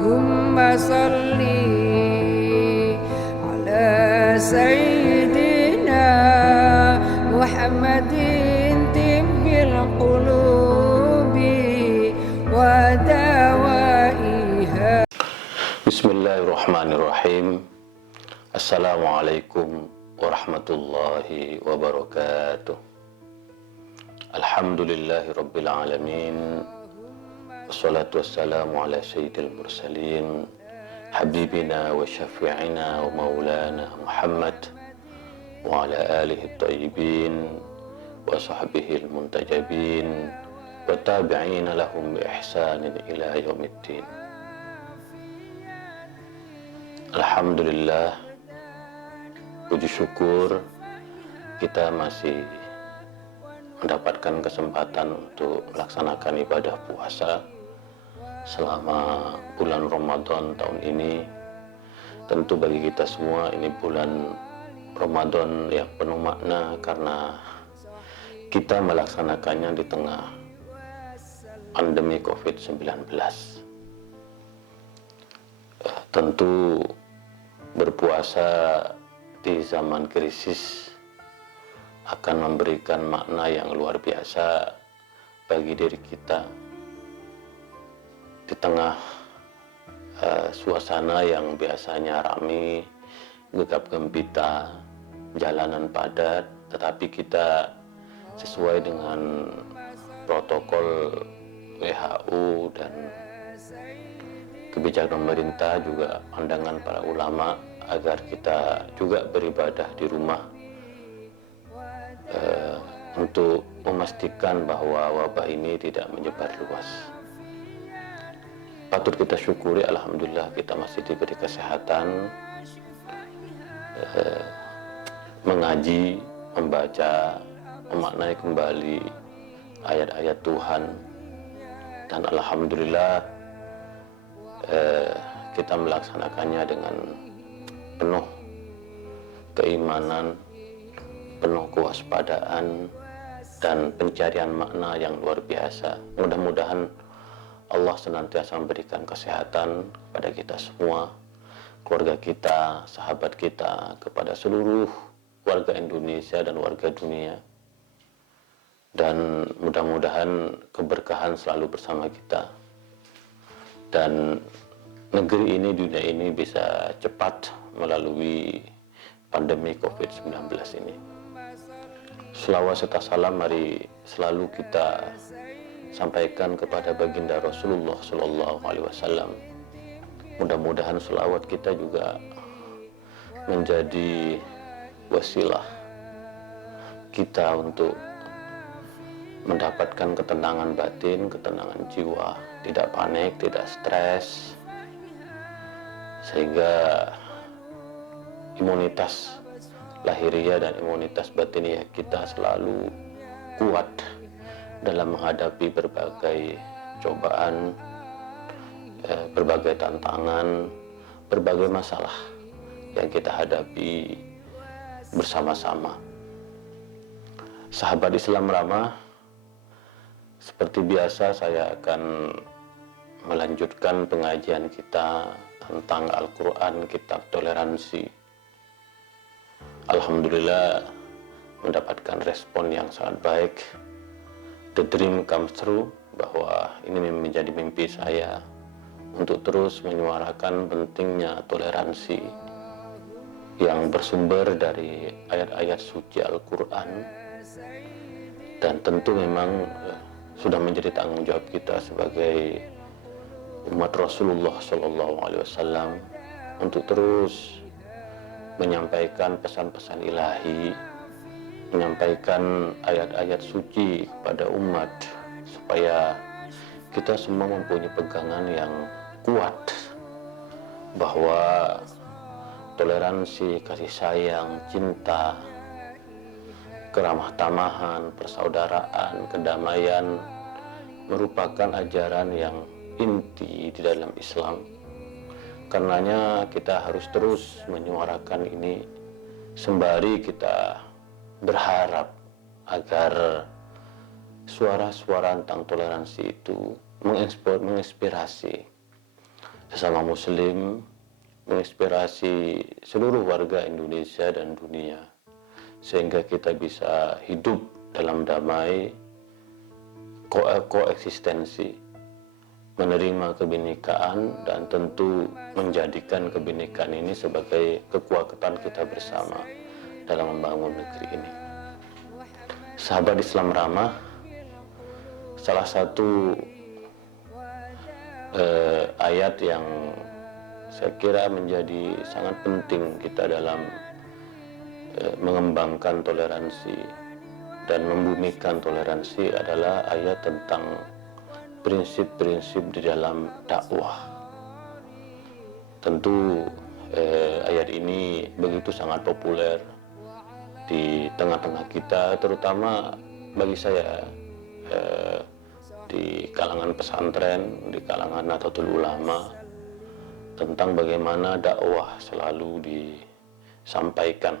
Allahumma salli ala sayyidina Muhammadin tibbil qulubi wa dawaiha. Bismillahirrahmanirrahim. Assalamualaikum warahmatullahi wabarakatuh. Alhamdulillahi rabbil alamin. Wassalatu wassalamu ala sayyidil mursalin habibina wa syafi'ina wa maulana Muhammad wa ala alihi tayyibin wa sahbihi al-muntajabin wa tabi'ina lahum bi ihsanin ila yaumiddin. Alhamdulillah, puji syukur kita masih mendapatkan kesempatan untuk melaksanakan ibadah puasa selama bulan Ramadan tahun ini. Tentu bagi kita semua ini bulan Ramadan yang penuh makna karena kita melaksanakannya di tengah pandemi COVID-19. Tentu berpuasa di zaman krisis akan memberikan makna yang luar biasa bagi diri kita di tengah suasana yang biasanya ramai, gegap gempita, jalanan padat, tetapi kita sesuai dengan protokol WHO dan kebijakan pemerintah, juga pandangan para ulama agar kita juga beribadah di rumah untuk memastikan bahwa wabah ini tidak menyebar luas. Patut kita syukuri, alhamdulillah kita masih diberi kesehatan, mengaji, membaca, memaknai kembali ayat-ayat Tuhan, dan alhamdulillah kita melaksanakannya dengan penuh keimanan, penuh kewaspadaan, dan pencarian makna yang luar biasa. Mudah-mudahan Allah senantiasa memberikan kesehatan kepada kita semua, keluarga kita, sahabat kita, kepada seluruh warga Indonesia dan warga dunia. Dan mudah-mudahan keberkahan selalu bersama kita. Dan negeri ini, dunia ini bisa cepat melalui pandemi COVID-19 ini. Selawat serta salam mari selalu kita sampaikan kepada baginda Rasulullah SAW. Mudah-mudahan selawat kita juga menjadi wasilah kita untuk mendapatkan ketenangan batin, ketenangan jiwa, tidak panik, tidak stres, sehingga imunitas lahiriah dan imunitas batiniah kita selalu kuat dalam menghadapi berbagai cobaan, berbagai tantangan, berbagai masalah yang kita hadapi bersama-sama. Sahabat Islam ramah, seperti biasa saya akan melanjutkan pengajian kita tentang Al-Quran, kitab toleransi. Alhamdulillah mendapatkan respon yang sangat baik. The dream comes true, bahwa ini menjadi mimpi saya untuk terus menyuarakan pentingnya toleransi yang bersumber dari ayat-ayat suci Al-Quran. Dan tentu memang sudah menjadi tanggung jawab kita sebagai umat Rasulullah SAW untuk terus menyampaikan pesan-pesan ilahi, menyampaikan ayat-ayat suci kepada umat, supaya kita semua mempunyai pegangan yang kuat bahwa toleransi, kasih sayang, cinta, keramah tamahan, persaudaraan, kedamaian merupakan ajaran yang inti di dalam Islam. Karenanya kita harus terus menyuarakan ini sembari kita berharap agar suara-suara tentang toleransi itu menginspirasi sesama muslim, menginspirasi seluruh warga Indonesia dan dunia, sehingga kita bisa hidup dalam damai, koeksistensi, menerima kebinekaan, dan tentu menjadikan kebinekaan ini sebagai kekuatan kita bersama dalam membangun negeri ini. Sahabat Islam Ramah, salah satu ayat yang saya kira menjadi sangat penting kita dalam mengembangkan toleransi dan membumikan toleransi adalah ayat tentang prinsip-prinsip di dalam dakwah. Tentu ayat ini begitu sangat populer di tengah-tengah kita, terutama bagi saya di kalangan pesantren, di kalangan Nahdlatul Ulama, tentang bagaimana dakwah selalu disampaikan.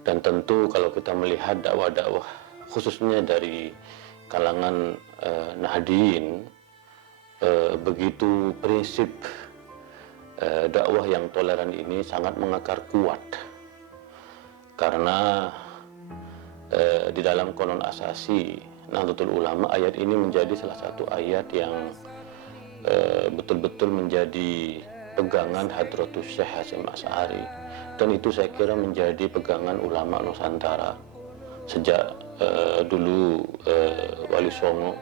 Dan tentu kalau kita melihat dakwah-dakwah khususnya dari kalangan Nahdiyin, begitu prinsip dakwah yang toleran ini sangat mengakar kuat, karena di dalam konon asasi Nahdlatul Ulama, ayat ini menjadi salah satu ayat yang betul-betul menjadi pegangan Hadratus Syekh Hasyim Asy'ari, dan itu saya kira menjadi pegangan ulama Nusantara sejak dulu Wali Songo,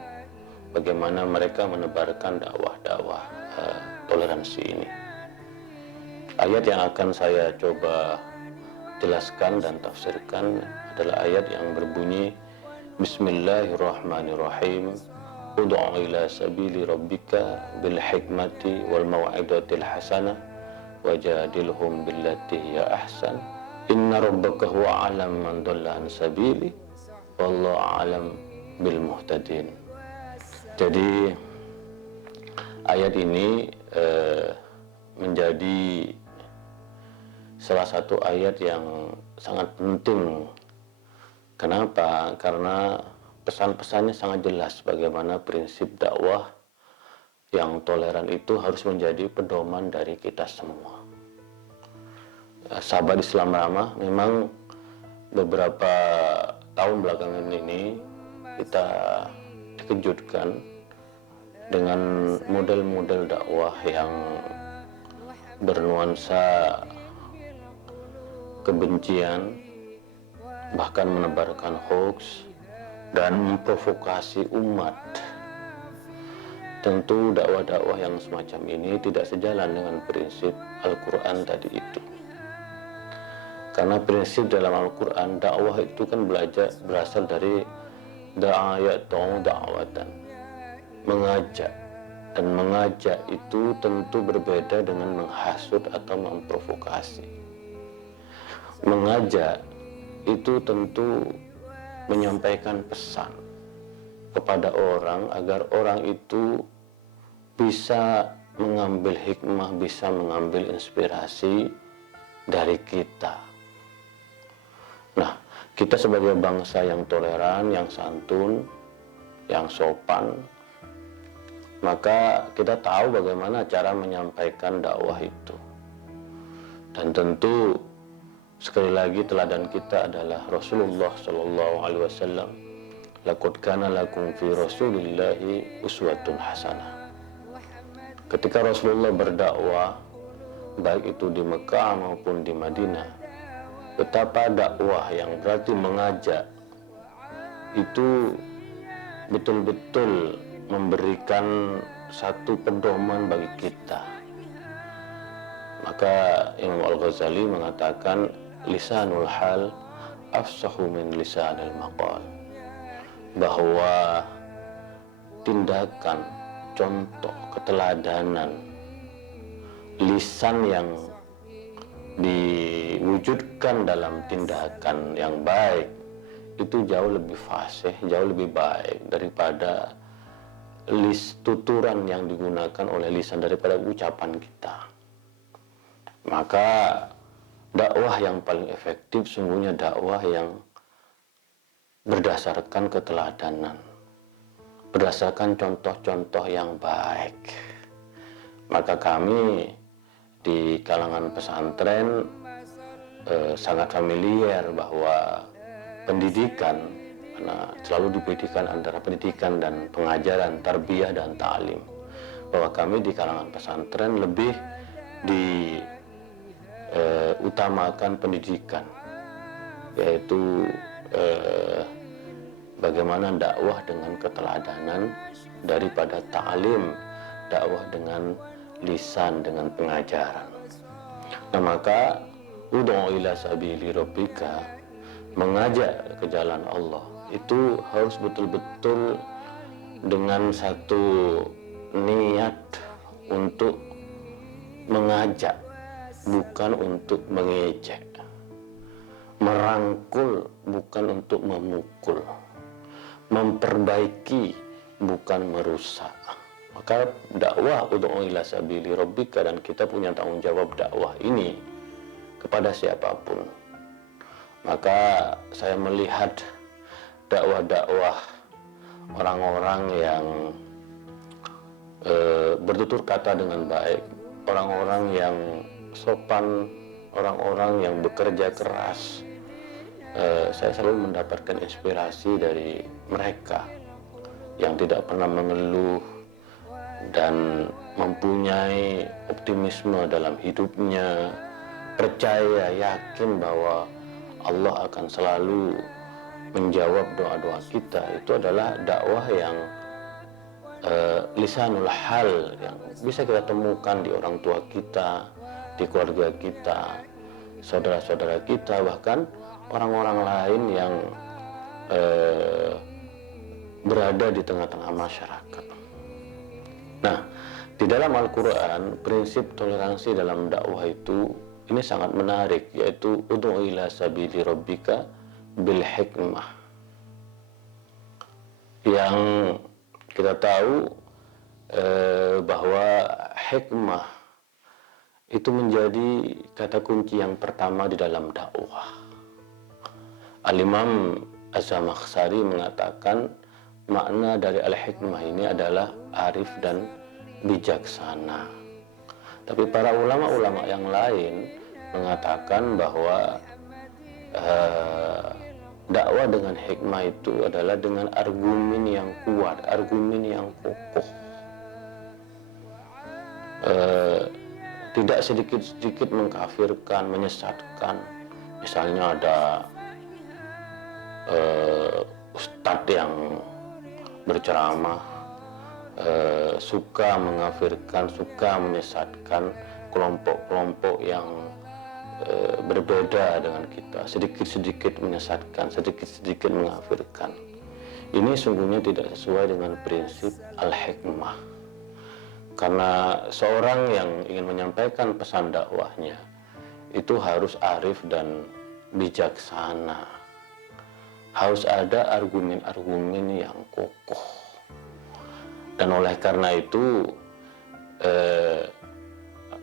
bagaimana mereka menebarkan dakwah-dakwah toleransi ini. Ayat yang akan saya coba jelaskan dan tafsirkan adalah ayat yang berbunyi, Bismillahirrahmanirrahim, Ud'u ila sabili rabbika bil hikmati wal mau'izatil hasanah wajadilhum billati hiya ahsan inna rabbaka huwa a'lam man dhalla an sabili wallahu a'lam bil muhtadin. Jadi ayat ini menjadi salah satu ayat yang sangat penting. Kenapa? Karena pesan-pesannya sangat jelas bagaimana prinsip dakwah yang toleran itu harus menjadi pedoman dari kita semua. Sahabat Islam Ramah, memang beberapa tahun belakangan ini kita dikejutkan dengan model-model dakwah yang bernuansa kebencian, bahkan menebarkan hoax dan memprovokasi umat. Tentu dakwah-dakwah yang semacam ini tidak sejalan dengan prinsip Al-Quran tadi itu. Karena prinsip dalam Al-Quran, dakwah itu kan berasal dari da'ayatun da'watan, mengajak. Dan mengajak itu tentu berbeda dengan menghasut atau memprovokasi. Mengajak itu tentu menyampaikan pesan kepada orang agar orang itu bisa mengambil hikmah, bisa mengambil inspirasi dari kita. Nah, kita sebagai bangsa yang toleran, yang santun, yang sopan, maka kita tahu bagaimana cara menyampaikan dakwah itu. Dan tentu sekali lagi teladan kita adalah Rasulullah Shallallahu Alaihi Wasallam. Laqad kana lakum fi Rasulillahi uswatun hasanah. Ketika Rasulullah berdakwah, baik itu di Mekah maupun di Madinah, betapa dakwah yang berarti mengajak itu betul-betul memberikan satu pedoman bagi kita. Maka Imam Al-Ghazali mengatakan, lisanul hal afsahu min lisanil maqal, bahwa tindakan, contoh, keteladanan, lisan yang diwujudkan dalam tindakan yang baik itu jauh lebih fasih, jauh lebih baik daripada tuturan yang digunakan oleh lisan, daripada ucapan kita. Maka dakwah yang paling efektif sungguhnya dakwah yang berdasarkan keteladanan, berdasarkan contoh-contoh yang baik, Maka kami di kalangan pesantren sangat familiar bahwa pendidikan, karena selalu dibedakan antara pendidikan dan pengajaran, tarbiyah dan ta'lim, bahwa kami di kalangan pesantren lebih diutamakan pendidikan, yaitu bagaimana dakwah dengan keteladanan daripada ta'lim, dakwah dengan lisan, dengan pengajaran. Nah, maka ud'u ila sabili rabbika, mengajak ke jalan Allah, itu harus betul-betul dengan satu niat untuk mengajak, bukan untuk mengejek, merangkul bukan untuk memukul, memperbaiki bukan merusak. Maka dakwah ud'u ila sabili rabbika, dan kita punya tanggung jawab dakwah ini kepada siapapun. Maka saya melihat dakwah-dakwah orang-orang yang bertutur kata dengan baik, orang-orang yang sopan, orang-orang yang bekerja keras, saya selalu mendapatkan inspirasi dari mereka yang tidak pernah mengeluh dan mempunyai optimisme dalam hidupnya, percaya, yakin bahwa Allah akan selalu menjawab doa-doa kita. Itu adalah dakwah yang lisanul hal, yang bisa kita temukan di orang tua kita, di keluarga kita, saudara-saudara kita, bahkan orang-orang lain yang berada di tengah-tengah masyarakat. Nah, di dalam Al-Quran, prinsip toleransi dalam dakwah itu ini sangat menarik, yaitu ud'u ila sabili rabbika bil hikmah. Yang kita tahu bahwa hikmah itu menjadi kata kunci yang pertama di dalam dakwah. Al-Imam Az-Zamakhsyari mengatakan makna dari al-hikmah ini adalah arif dan bijaksana. Tapi para ulama-ulama yang lain mengatakan bahwa dakwah dengan hikmah itu adalah dengan argumen yang kuat, argumen yang kokoh, tidak sedikit-sedikit mengkafirkan, menyesatkan. Misalnya ada ustadz yang berceramah suka mengkafirkan, suka menyesatkan kelompok-kelompok yang berbeda dengan kita, sedikit-sedikit menyesatkan, sedikit-sedikit mengkafirkan. Ini sungguhnya tidak sesuai dengan prinsip al-hikmah. Karena seorang yang ingin menyampaikan pesan dakwahnya itu harus arif dan bijaksana, harus ada argumen-argumen yang kokoh. Dan oleh karena itu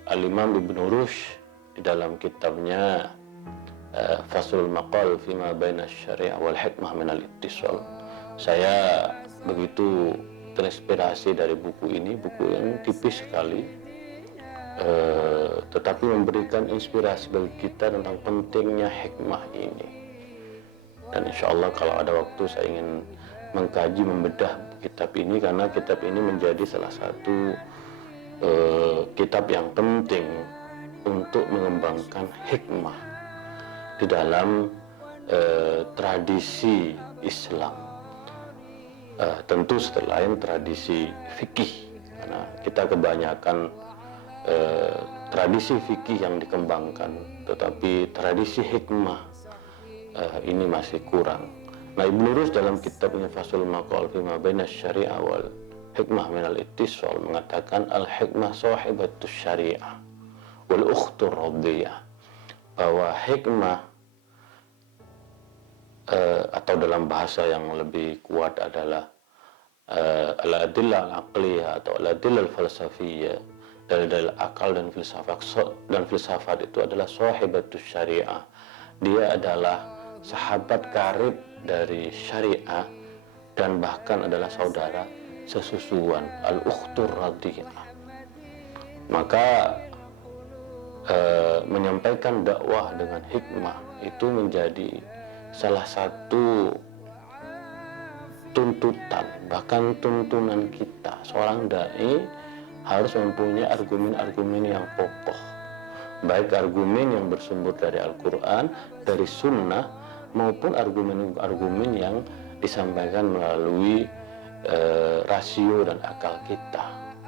Al-Imam Ibnu Rushd di dalam kitabnya Faslul Maqal Fima Baina Syariah wal Hikmah Minal Ittisal, saya begitu terinspirasi dari buku ini, buku yang tipis sekali, tetapi memberikan inspirasi bagi kita tentang pentingnya hikmah ini. Dan insya Allah kalau ada waktu saya ingin mengkaji, membedah kitab ini, karena kitab ini menjadi salah satu kitab yang penting untuk mengembangkan hikmah di dalam tradisi Islam. Tentu selain tradisi fikih, karena kita kebanyakan tradisi fikih yang dikembangkan, tetapi tradisi hikmah ini masih kurang. Nah, Ibnu Rushd dalam kitabnya Faslul Maqal Fima Baina Syariah wal Hikmah Minal Ittisal mengatakan al-hikmah sahibatus syariah wal ukhtur radiyah, bahwa hikmah atau dalam bahasa yang lebih kuat adalah al-adillah al-aqliyah atau al-adillah al-falsafiyah, dari akal dan filsafat itu adalah sahibatus syariah. Dia adalah sahabat karib dari syariah dan bahkan adalah saudara sesusuan, al-ukhtur radiyah. Maka menyampaikan dakwah dengan hikmah itu menjadi salah satu tuntutan, bahkan tuntunan kita. Seorang dai harus mempunyai argumen-argumen yang kokoh, baik argumen yang bersumber dari Al-Quran, dari Sunnah, maupun argumen-argumen yang disampaikan melalui rasio dan akal kita.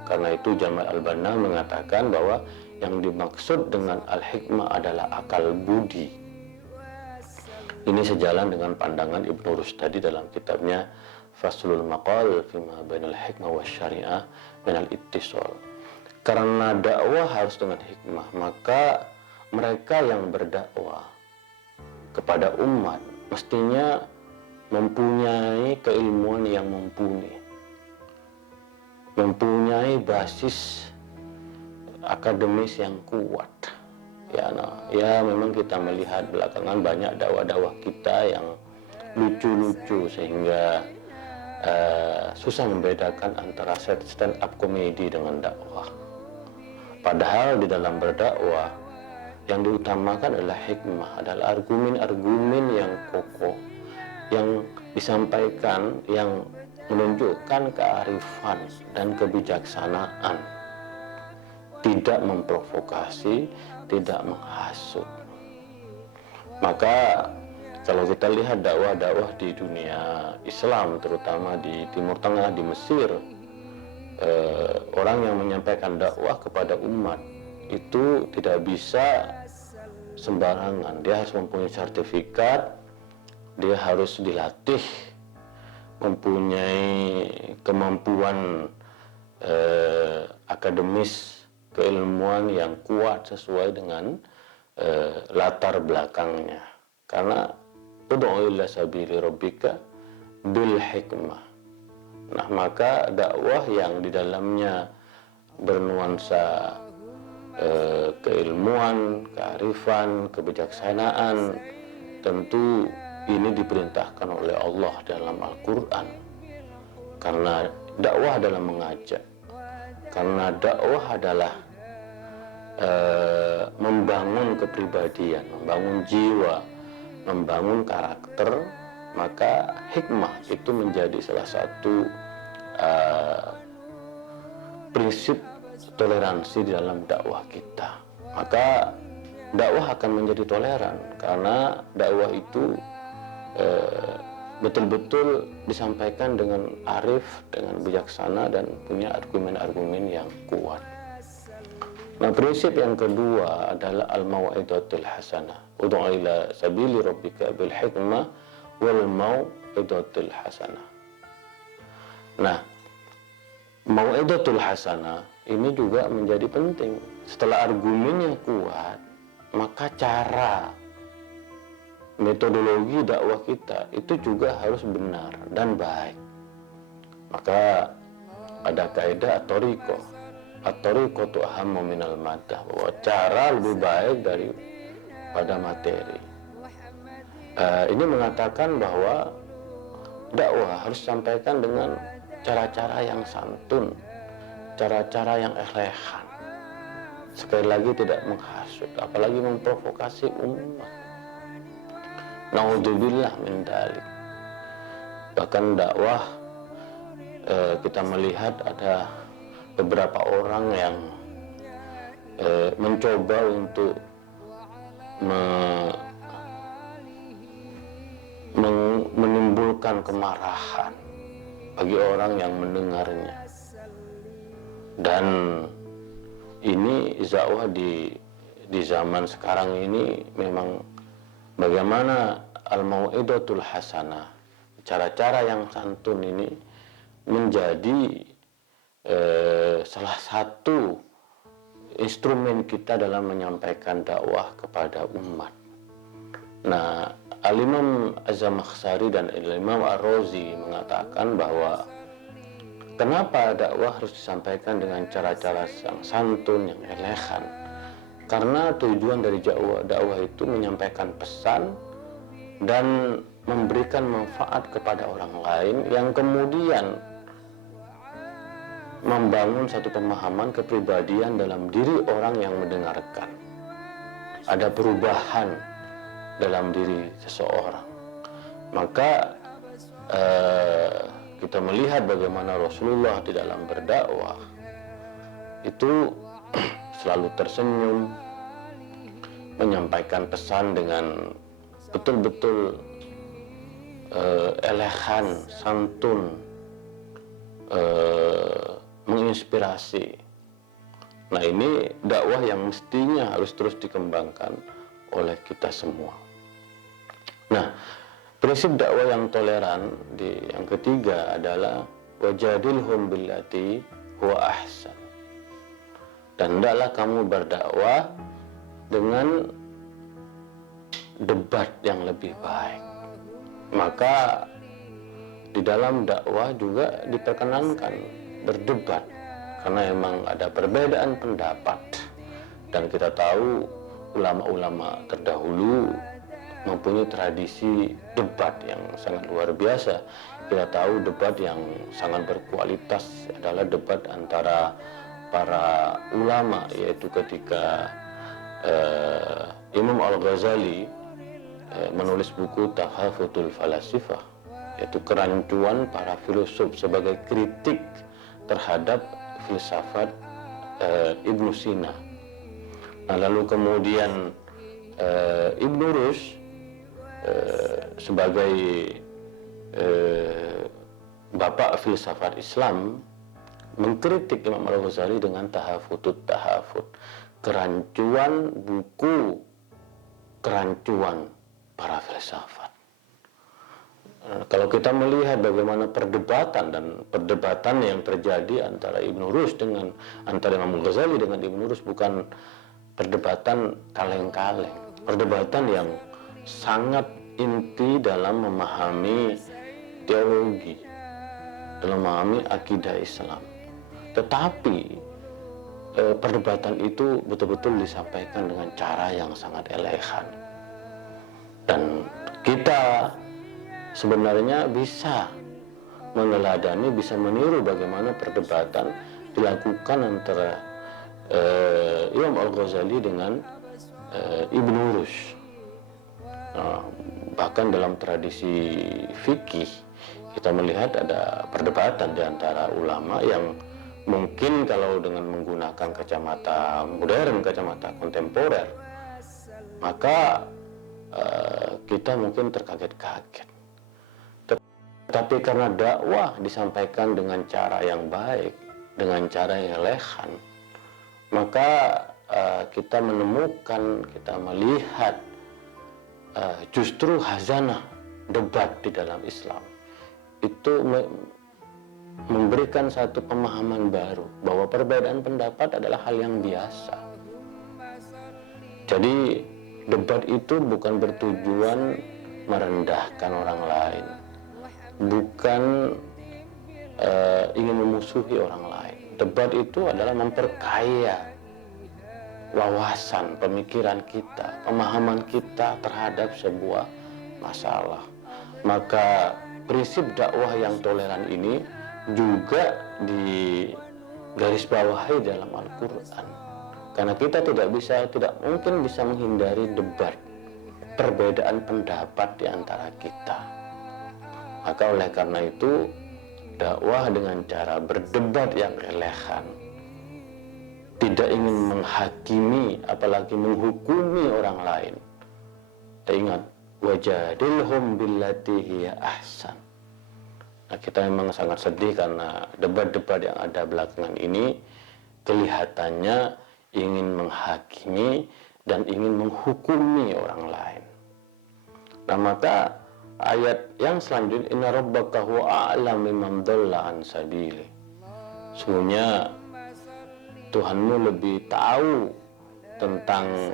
Karena itu Jamal Al-Banna mengatakan bahwa yang dimaksud dengan al-hikmah adalah akal budi. Ini sejalan dengan pandangan Ibnu Rushdadi dalam kitabnya Faslul Maqal Fima Bainal Hikmah wa Syariah Minal Ittisal. Karena dakwah harus dengan hikmah, maka mereka yang berdakwah kepada umat mestinya mempunyai keilmuan yang mumpuni, mempunyai basis akademis yang kuat. Ya memang kita melihat belakangan banyak dakwah-dakwah kita yang lucu-lucu sehingga susah membedakan antara stand up comedy dengan dakwah. Padahal di dalam berdakwah yang diutamakan adalah hikmah, adalah argumen-argumen yang kokoh yang disampaikan, yang menunjukkan kearifan dan kebijaksanaan, tidak memprovokasi, tidak menghasut. Maka kalau kita lihat dakwah-dakwah di dunia Islam, terutama di Timur Tengah, di Mesir, orang yang menyampaikan dakwah kepada umat itu tidak bisa sembarangan. Dia harus mempunyai sertifikat, dia harus dilatih, mempunyai kemampuan akademis, keilmuan yang kuat sesuai dengan latar belakangnya. Karena ud'u ila sabili rabbika bil hikmah. Nah, maka dakwah yang di dalamnya bernuansa keilmuan, kearifan, kebijaksanaan, tentu ini diperintahkan oleh Allah dalam Al-Quran. Karena dakwah adalah mengajak, karena dakwah adalah membangun kepribadian, membangun jiwa, membangun karakter. Maka hikmah itu menjadi salah satu prinsip toleransi di dalam dakwah kita. Maka dakwah akan menjadi toleran karena dakwah itu betul-betul disampaikan dengan arif, dengan bijaksana, dan punya argumen-argumen yang kuat. Nah, prinsip yang kedua adalah al-mau'idatul hasanah. Ud'u ila sabili rabbika bil hikmah wal mau'idatul hasanah. Nah, mau'idatul hasanah ini juga menjadi penting. Setelah argumen yang kuat, maka cara, metodologi dakwah kita itu juga harus benar dan baik. Maka ada kaidah at-tariqatu ahammu minal madah, bahwa cara lebih baik daripada materi. Ini mengatakan bahwa dakwah harus disampaikan dengan cara-cara yang santun, cara-cara yang elegan. Sekali lagi tidak menghasut, apalagi memprovokasi umat. Naudzubillah min dzalik. Bahkan dakwah kita melihat ada beberapa orang yang mencoba untuk menimbulkan kemarahan bagi orang yang mendengarnya. Dan ini dakwah di zaman sekarang ini memang bagaimana al-mau'idatul hasanah, cara-cara yang santun ini menjadi salah satu instrumen kita dalam menyampaikan dakwah kepada umat. Nah, Al-Imam Az-Zamakhsyari dan Al-Imam Ar-Razi mengatakan bahwa kenapa dakwah harus disampaikan dengan cara-cara yang santun, yang elegan? Karena tujuan dari dakwah itu menyampaikan pesan dan memberikan manfaat kepada orang lain yang kemudian membangun satu pemahaman kepribadian dalam diri orang yang mendengarkan. Ada perubahan dalam diri seseorang. Maka kita melihat bagaimana Rasulullah di dalam berdakwah itu selalu tersenyum, menyampaikan pesan dengan betul-betul elegan, santun, menginspirasi. Nah, ini dakwah yang mestinya harus terus dikembangkan oleh kita semua. Nah, prinsip dakwah yang toleran yang ketiga adalah wajadilhum billati huwa ahsan. Dan hendaklah kamu berdakwah dengan debat yang lebih baik. Maka di dalam dakwah juga diperkenankan berdebat, karena memang ada perbedaan pendapat. Dan kita tahu ulama-ulama terdahulu mempunyai tradisi debat yang sangat luar biasa. Kita tahu debat yang sangat berkualitas adalah debat antara para ulama, yaitu ketika Imam Al-Ghazali menulis buku Tahafutul Falasifah, yaitu kerancuan para filosof sebagai kritik terhadap filsafat Ibnu Sina. Nah, lalu kemudian Ibnu Rushd sebagai bapak filsafat Islam mengkritik Imam Al-Ghazali dengan Tahafutut Tahafut, kerancuan buku, kerancuan para filsafat. Kalau kita melihat bagaimana perdebatan yang terjadi antara Ibnu Rushd antara Imam Ghazali dengan Ibnu Rushd bukan perdebatan kaleng-kaleng, perdebatan yang sangat inti dalam memahami teologi, dalam memahami akidah Islam. Tetapi perdebatan itu betul-betul disampaikan dengan cara yang sangat elegan. Dan kita sebenarnya bisa meneladani, bisa meniru bagaimana perdebatan dilakukan antara Imam Al-Ghazali dengan Ibnu Rushd. Bahkan dalam tradisi fikih kita melihat ada perdebatan di antara ulama yang mungkin kalau dengan menggunakan kacamata modern, kacamata kontemporer, maka kita mungkin terkaget-kaget. Tetapi karena dakwah disampaikan dengan cara yang baik, dengan cara yang elegan, maka kita menemukan, kita melihat justru hazanah debat di dalam Islam itu memberikan satu pemahaman baru bahwa perbedaan pendapat adalah hal yang biasa. Jadi debat itu bukan bertujuan merendahkan orang lain, bukan ingin memusuhi orang lain. Debat itu adalah memperkaya wawasan, pemikiran kita, pemahaman kita terhadap sebuah masalah. Maka prinsip dakwah yang toleran ini juga digarisbawahi dalam Al-Quran. Karena kita tidak mungkin bisa menghindari debat, perbedaan pendapat di antara kita. Maka oleh karena itu, dakwah dengan cara berdebat yang elegan, tidak ingin menghakimi apalagi menghukumi orang lain. Kita ingat, wajadilhum billati hiya ahsan. Nah, kita memang sangat sedih karena debat-debat yang ada belakangan ini kelihatannya ingin menghakimi dan ingin menghukumi orang lain. Nah, maka ayat yang selanjutnya, inna rabbaka huwa a'lam biman dhalla an sabili. Sungguhnya Tuhanmu lebih tahu tentang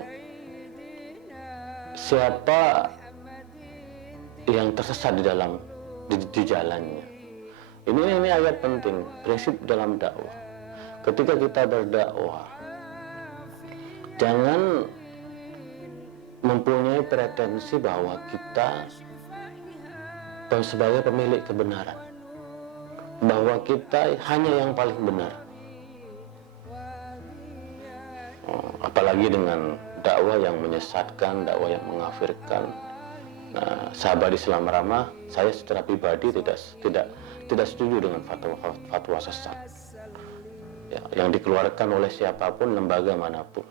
siapa yang tersesat di jalannya. Ini ayat penting, prinsip dalam dakwah. Ketika kita berdakwah, jangan mempunyai pretensi bahwa kita sebagai pemilik kebenaran. bahwa kita hanya yang paling benar. Apalagi dengan dakwah yang menyesatkan, dakwah yang mengkafirkan. Nah, sahabat Islam ramah, saya secara pribadi tidak setuju dengan fatwa sesat ya, yang dikeluarkan oleh siapapun, lembaga manapun.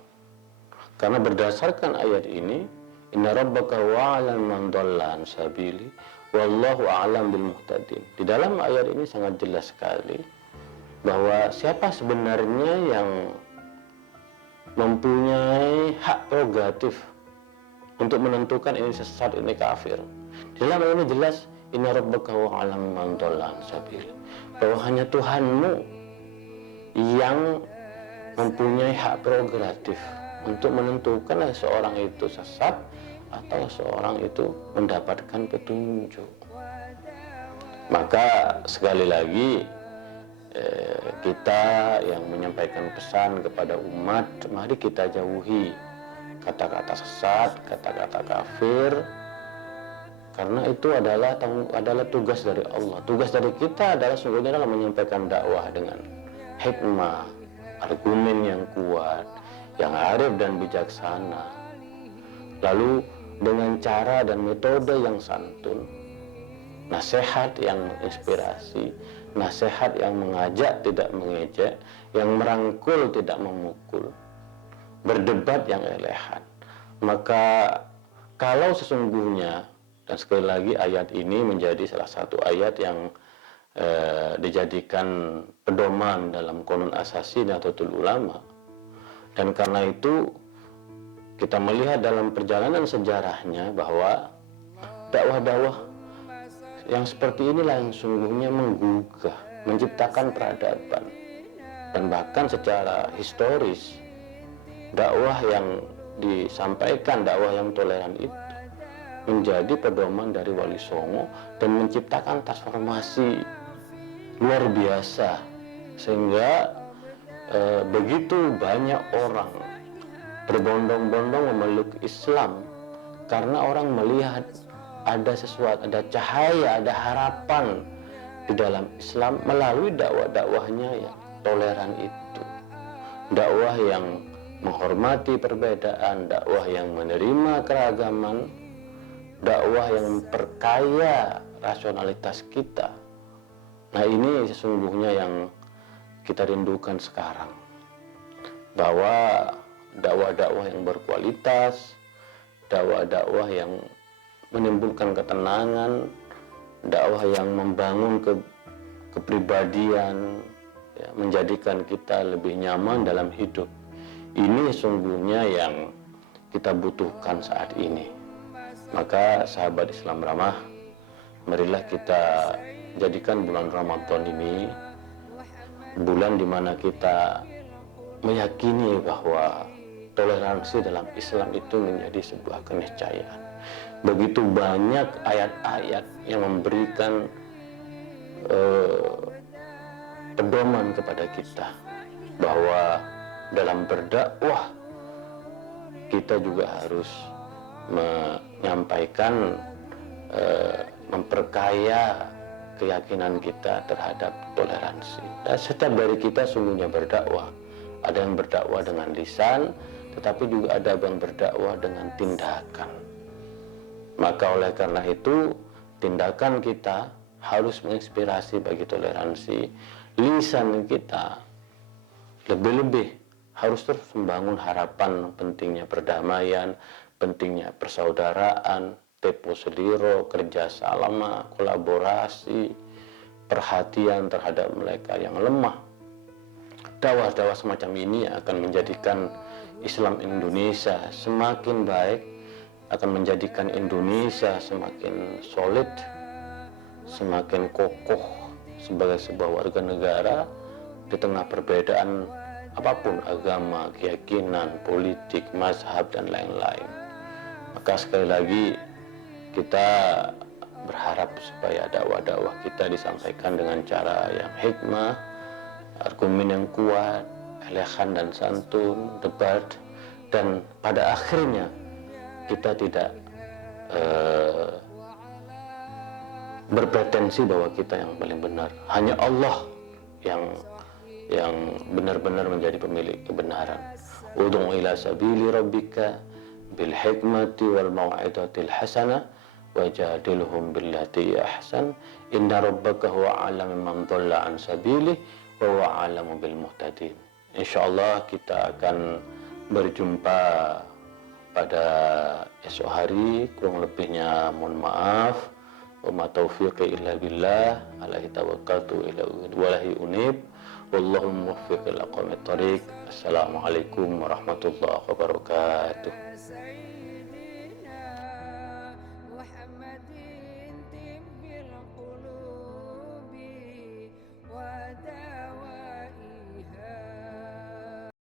Karena berdasarkan ayat ini, inna rabbaka wa'alam man dhalla an sabili wallahu a'lam bil muhtadin. Di dalam ayat ini sangat jelas sekali bahwa siapa sebenarnya yang mempunyai hak prerogatif untuk menentukan ini sesat, ini kafir. Di dalam ayat ini jelas inna rabbaka wa'alam man dhalla an sabili, bahwa hanya Tuhanmu yang mempunyai hak prerogatif untuk menentukan seorang itu sesat atau seorang itu mendapatkan petunjuk. Maka sekali lagi kita yang menyampaikan pesan kepada umat, mari kita jauhi kata-kata sesat, kata-kata kafir, karena itu adalah tugas dari Allah. Tugas dari kita adalah sungguhnya adalah menyampaikan dakwah dengan hikmah, argumen yang kuat, yang arif dan bijaksana, lalu dengan cara dan metode yang santun, nasihat yang menginspirasi, nasihat yang mengajak tidak mengejek, yang merangkul tidak memukul, berdebat yang elegan. Maka kalau sesungguhnya, dan sekali lagi ayat ini menjadi salah satu ayat yang dijadikan pedoman dalam Qanun Asasi Nahdlatul Ulama, dan karena itu kita melihat dalam perjalanan sejarahnya bahwa dakwah-dakwah yang seperti inilah yang sungguhnya menggugah, menciptakan peradaban. Dan bahkan secara historis, dakwah yang disampaikan, dakwah yang toleran itu menjadi pedoman dari Wali Songo dan menciptakan transformasi luar biasa, sehingga begitu banyak orang berbondong-bondong memeluk Islam karena orang melihat ada sesuatu, ada cahaya, ada harapan di dalam Islam melalui dakwah-dakwahnya yang toleran itu, dakwah yang menghormati perbedaan, dakwah yang menerima keragaman, dakwah yang memperkaya rasionalitas kita. Nah, ini sesungguhnya yang kita rindukan sekarang, bahwa dakwah-dakwah yang berkualitas, dakwah-dakwah yang menimbulkan ketenangan, dakwah yang membangun kepribadian, ya, menjadikan kita lebih nyaman dalam hidup. Ini sungguhnya yang kita butuhkan saat ini. Maka sahabat Islam ramah, marilah kita jadikan bulan Ramadan ini bulan di mana kita meyakini bahwa toleransi dalam Islam itu menjadi sebuah keniscayaan. Begitu banyak ayat-ayat yang memberikan pedoman kepada kita bahwa dalam berdakwah kita juga harus menyampaikan, memperkaya keyakinan kita terhadap toleransi. Dan setiap dari kita sungguhnya berdakwah. Ada yang berdakwah dengan lisan, tetapi juga ada yang berdakwah dengan tindakan. Maka oleh karena itu, tindakan kita harus menginspirasi bagi toleransi. Lisan kita lebih-lebih harus terus membangun harapan pentingnya perdamaian, pentingnya persaudaraan, tempo seliro, kerjasama, kolaborasi, perhatian terhadap mereka yang lemah. Dakwah-dakwah semacam ini akan menjadikan Islam Indonesia semakin baik, akan menjadikan Indonesia semakin solid, semakin kokoh sebagai sebuah warga negara di tengah perbedaan apapun, agama, keyakinan, politik, mazhab, dan lain-lain. Maka sekali lagi kita berharap supaya dakwah-dakwah kita disampaikan dengan cara yang hikmah, argumen yang kuat, elegan dan santun, debat, dan pada akhirnya kita tidak berpretensi bahwa kita yang paling benar. Hanya Allah yang benar-benar menjadi pemilik kebenaran. Ud'u ila sabili rabbika bil hikmati wal mau'izatil hasanah wajadilhum billati ahsan inna rabbaka huwa a'lamu man dhalla an sabilihi wa huwa a'lamu bil muhtadin. Insyaallah kita akan berjumpa pada esok hari. Kurang lebihnya mohon maaf. Wa ma taufiqi illa billah, alaihi tawakkaltu walahi unib, wallahu muwaffiq ila aqwamit thoriq. Assalamualaikum warahmatullahi wabarakatuh. سيدنا محمد طب القلوب وداء